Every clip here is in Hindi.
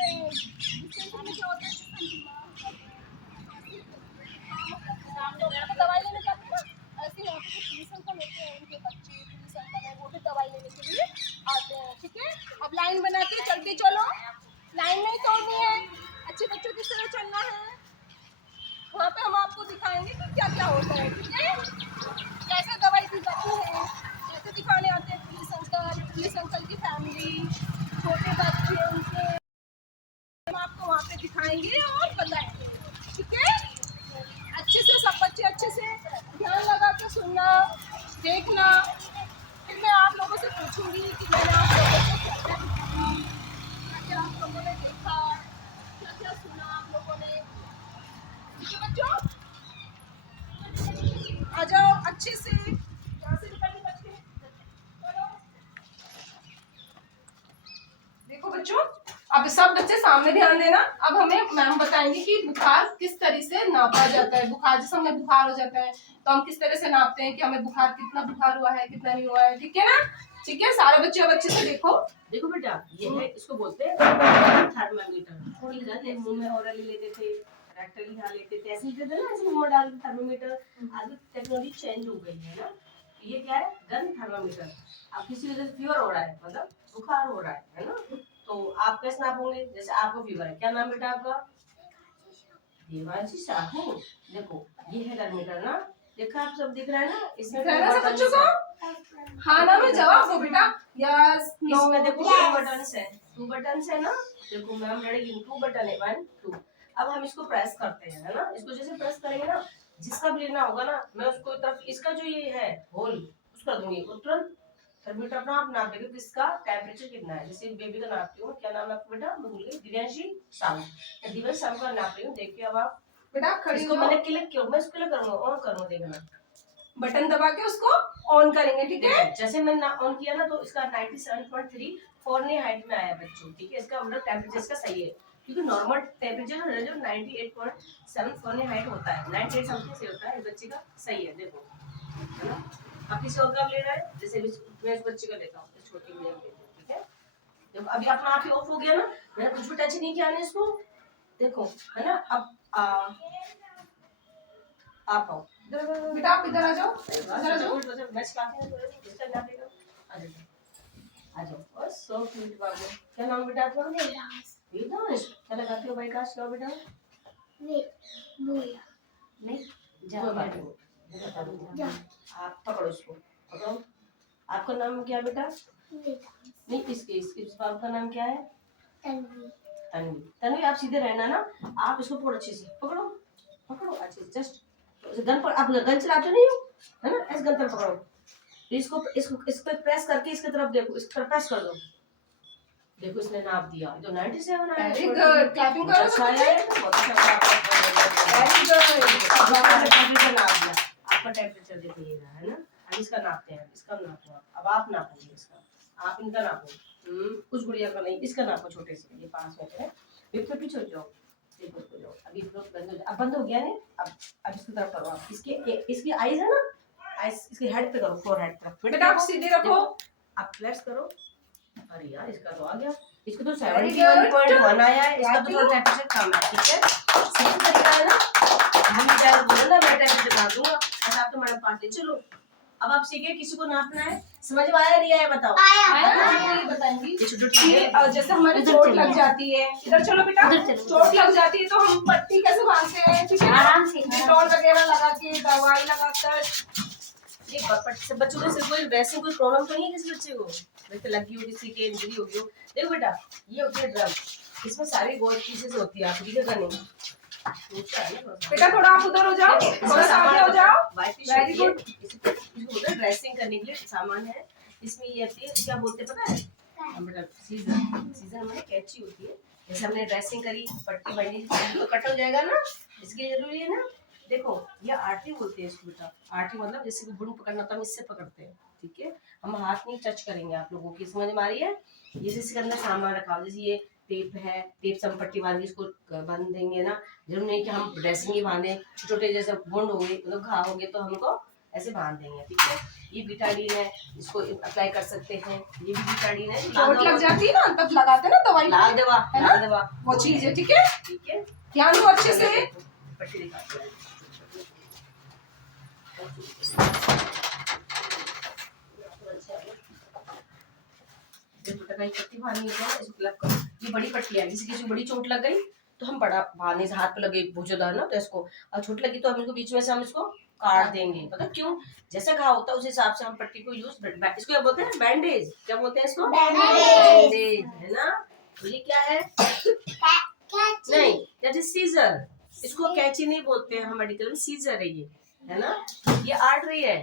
अपने डिस्पेंसरी में क्या होता है तो दवाई लेने जाते हैं ना, ऐसे यहाँ पे पुलिस अंकल होते हैं, उनके बच्चे पुलिस अंकल है, वो भी दवाई लेने के लिए आते हैं। ठीक है, अब लाइन बना के चलते चलो, लाइन नहीं तोड़नी है, अच्छे बच्चों की तरह चलना है। वहाँ पे हम आपको दिखाएंगे कि क्या क्या होता है। ठीक है, कैसे दवाई दी जाती है, कैसे दिखाने आते हैं पुलिस अंकल की फैमिली, छोटे बच्चे उनके, हम आपको वहाँ पे दिखाएंगे और बताएंगे। ठीक है, अच्छे से सब बच्चे अच्छे से ध्यान लगा के सुनना, देखना। फिर मैं आप लोगों से पूछूंगी कि मैंने आप लोगों को क्या क्या दिखाया, क्या क्या आप लोगों ने देखा, क्या क्या सुना आप लोगों ने। ठीक है बच्चों, आ जाओ अच्छे से, यहाँ से निकलने बच्चे। चलो देखो बच्चों, अब सब बच्चे सामने ध्यान देना। अब हमें मैम बताएंगे कि बुखार किस तरह से नापा जाता है। बुखार, जैसे हमें बुखार हो जाता है तो हम किस तरह से नापते हैं कि हमें बुखार, कितना बुखार हुआ है कितना नहीं हुआ है। ठीक है ना, ठीक है, सारे बच्चे अब अच्छे से देखो। देखो बेटा, ये है, इसको बोलते हैं थर्मामीटर। थोड़ी जाते मुंह में ओरली लेते थे, रेक्टली खा लेते थे, ऐसे लेते थे ना, ऐसे मुंह में डाल के थर्मामीटर। आज टेक्नोलॉजी चेंज हो गई है ना, ये क्या है, गन थर्मामीटर। अब किसी वजह से फीवर हो रहा है, मतलब बुखार हो रहा है ना, तो आप कैसे नापोगे? जैसे आपको फीवर है, क्या नाम बेटा आपका? देवांशी साहू। देखो ये है थर्मामीटर ना, देखा आप सब दिख रहा है ना, इसमें सब बच्चों को हाँ ना में जवाब दो बेटा, यस नो। इसमें देखो टू बटन्स है, टू बटन्स है ना, देखो मैम लड़ेगी, टू बटन है, 1 2। अब हम इसको प्रेस करते हैं, है ना, इसको जैसे प्रेस करेंगे ना, जिसका भी लेना होगा ना, मैं उसको तरफ इसका जो ये है होल उसका दूंगी, तुरंत थर्मामीटर अपना आप नाप देगा किसका टेम्परेचर कितना है। जैसे बेबी का नापती हूँ, क्या नाम है आपका बेटा? मैं भूल गई, दिव्यांशी साहू। दिव्यांशी साहू का नाप रही हूँ, देखिए अब आप बेटा खड़ी इसको मैंने क्लिक किया, मैं इसको क्लिक करूंगा, ऑन करूंगा, देखना बटन दबा के उसको ऑन करेंगे। ठीक है, जैसे मैंने ऑन किया ना, तो इसका 97.3 फॉरेनहाइट में आया बच्चों। ठीक है, इसका मतलब टेम्परेचर इसका सही है, क्योंकि नॉर्मल टेम्परेचर जो 98.7 फॉरेनहाइट होता है, 98 समथिंग से होता है, इस बच्चे का सही है। देखो, है ना। अब किसी और का ले रहा है, जैसे मैं इस बच्चे का लेता हूँ, इस छोटी में लेती हूँ। ठीक है, देखो अभी अपना आप ही ऑफ हो गया ना, मैंने कुछ भी टच नहीं किया ना इसको, देखो, है ना। अब आप आओ बेटा आप इधर आ जाओ, इधर आ जाओ। मैं सिखाती हूँ, इसका नाम देगा, आ जाओ बस। 100 फीट बाबू, क्या नाम बेटा आपका? वेदांश। क्या लगाते हो भाई का स्लो बेटा? नहीं, जा आप पकड़ो इसको, पकड़ो। आपका नाम क्या बेटा? नहीं, इसके बाप का नाम क्या है? तन्वी। तन्वी आप सीधे रहना ना, आप इसको पकड़ो अच्छे से, पकड़ो पकड़ो अच्छे से, जस्ट गन पर, आप गन चलाते नहीं हो, है ना, ऐसे गन पर पकड़ो। इसको इसको इस पे प्रेस करके इसकी तरफ देखो, इस पर प्रेस कर दो, देखो इसने नाप दिया, जो 97 आया। वेरी गुड, क्लैपिंग करो अच्छा है, बहुत अच्छा, वेरी गुड। आपका टेम्परेचर नाप दिया, आपका टेम्परेचर देखो ये रहा, है ना। अब इसका नापते हैं, इसका नापो आप, अब आप नापोगे इसका, आप इनका नापो, कुछ गुड़िया का नहीं, इसका नापो छोटे से, ये पास में है, ये तो पीछे जाओ, देखो तो जाओ, अभी बंद हो गया, अब बंद हो गया ने, अब इसकी तरफ करो आप, इसकी आईज है ना, आईज इसके हेड पे करो, फोरहेड पे बेटा आप सीधे रखो, आप फ्लैश करो। अरे यार, इसका तो आ गया, इसको तो 71.1 आया है, इसका तो थोड़ा टेम्परेचर कम है। ठीक है, सेम तरीका है ना, हम क्या बोला ना, मैं टेम्परेचर बता दूंगा, अच्छा आप तो मैडम पास ले चलो। अब आप सीखे, किसी को नापना है, समझ में आया नहीं आया बताओ? आया बताएंगी। जैसे हमारे चोट लग जाती है, इधर चलो बेटा, चोट लग जाती है तो हम पट्टी कैसे बांधते हैं? ठीक है, आराम से डेटॉल वगैरह लगा के, दवाई लगाकर। बच्चों को कोई वैसे कोई प्रॉब्लम तो नहीं है किसी बच्चे को, वैसे लगी हो, किसी के इंजरी हो गई हो। देखो बेटा, ये होती है ड्रग, इसमें सारी गोल चीजें होती है, आप दिखेगा नहीं बेटा, थोड़ा आप उधर हो जाओ, थोड़ा आगे हो जाओ, वेरी गुड। इसको बोलते हैं ड्रेसिंग करने के लिए सामान है, इसमें ये आती है, क्या बोलते हैं पता है बेटा? सीजन। सीजन में कैंची होती है, जैसे हमने ड्रेसिंग करी, पट्टी बनी तो कट हो जाएगा ना, इसके जरूरी है ना। देखो ये आर्टी बोलते हैं इसको बेटा, आर्टी मतलब जैसे कि बुन पकड़ना होता है, हम इससे पकड़ते हैं। ठीक है, हम हाथ नहीं टच करेंगे, आप लोगों की समझ में आ रही है? ये जैसे अंदर सामान रखा हो, जैसे ये टेप है, टेप से हम पट्टी बांध के इसको बांध देंगे ना, जरूर नहीं कि हम ड्रेसिंग ही बांधे, छोटे जैसे वुंड हो गई, मतलब घाव हो गए तो हमको ऐसे बांध देंगे, ठीक है। ये बीटाडीन है, इसको अप्लाई कर सकते हैं। ये भी बीटाडीन है, चोट लग जाती है ना तब लगाते हैं ना दवाई, लाल दवा, है ना? लाल दवा वो चीज है, ठीक है। ठीक है। ध्यान दो अच्छे से। पट्टी दिखाते हैं। पट्टी बांधनी है, इसको क्लब करो। ये बड़ी पट्टी है, किसी किसी को बड़ी चोट लग गई तो हम बड़ा बांधने से, हाथ पे लगे भूजोदार ना, तो इसको, और चोट लगी तो हम इसको बीच में से हम इसको काट देंगे। पता क्यों? जैसा घाव होता है उस हिसाब से हम पट्टी को यूज, इसको क्या बोलते हैं? बैंडेज। क्या बोलते हैं इसको? बैंडेज, है ना। तो ये क्या है? नहीं, दैट इज सीजर। इसको कैंची नहीं बोलते हैं हम मेडिकल में, सीजर है ये, है ना। ये आर्टरी है,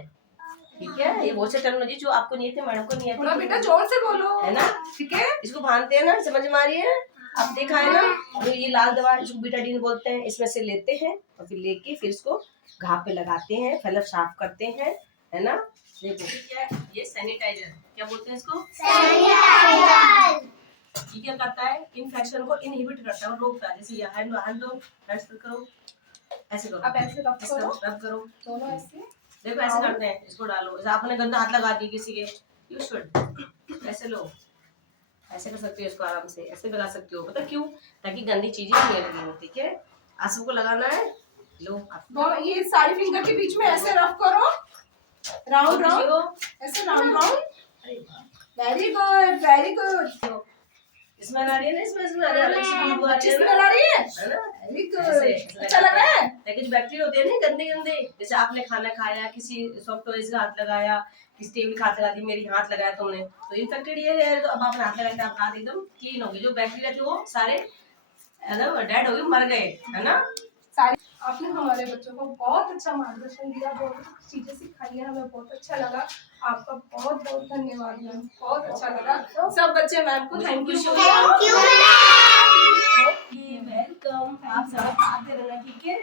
ठीक है। ये बहुत से टर्मिनोलॉजी जो आपको नहीं थे, मैडम को नहीं थोड़ा आती, बेटा जोर से बोलो, है ना। ठीक है। इसको बांधते हैं ना, समझ में आ रही है? आप देखा है ना। तो ये लाल दवा, इसको बीटाडीन बोलते हैं, इसमें से लेते हैं और फिर लेके फिर इसको घाव पे लगाते हैं, फैलर साफ करते हैं, है ना। देखो क्या है ये? सैनिटाइजर। क्या बोलते हैं इसको? सैनिटाइजर। ये क्या करता है? इन्फेक्शन को इनहिबिट करता है और रोकता है। जैसे ये हैंड दो, ऐसे करो, ऐसे करो, अब ऐसे रब करो, रब करो, दोनों ऐसे। देखो ऐसे करते हैं। इसको डालो, जैसे आपने गंदा हाथ लगा दी किसी के, यू शुड ऐसे लो, ऐसे कर सकते हो इसको आराम से, ऐसे लगा सकते हो। पता क्यों? ताकि गंदी चीजें नहीं लगेंगी, ठीक है। आप सबको लगाना है। लो दोनों ये सारी फिंगर के बीच में ऐसे रब करो, राउंड राउंड, ऐसे round round. Very good, very good. इसमें आ रही है ना, इसमें आ रही है, अलग से खुशबू आ रही अच्छी है स्मेल ना, आ रही है, है ना। Very good. ऐसे अच्छा लग रहा है। ताकि जो बैक्टीरिया होते हैं ना गंदे गंदे, जैसे आपने खाना खाया, किसी सॉफ्ट टॉयज का हाथ लगाया, किसी टेबल का हाथ लगा दी, मेरी हाथ लगाया तुमने, तो इन्फेक्टेड ये है। तो अब आपने हाथ लगाया, आप हाथ एकदम क्लीन हो गए। जो बैक्टीरिया थे वो सारे डेड हो गए, मर गए, है ना। सारी आपने हमारे बच्चों को बहुत अच्छा मार्गदर्शन दिया, बहुत अच्छी चीजें सिखाई है, हमें बहुत अच्छा लगा। आपका बहुत बहुत धन्यवाद मैम, बहुत अच्छा लगा। सब बच्चे मैम को थैंक यू। वेलकम। आप सब आते रहना, ठीक है।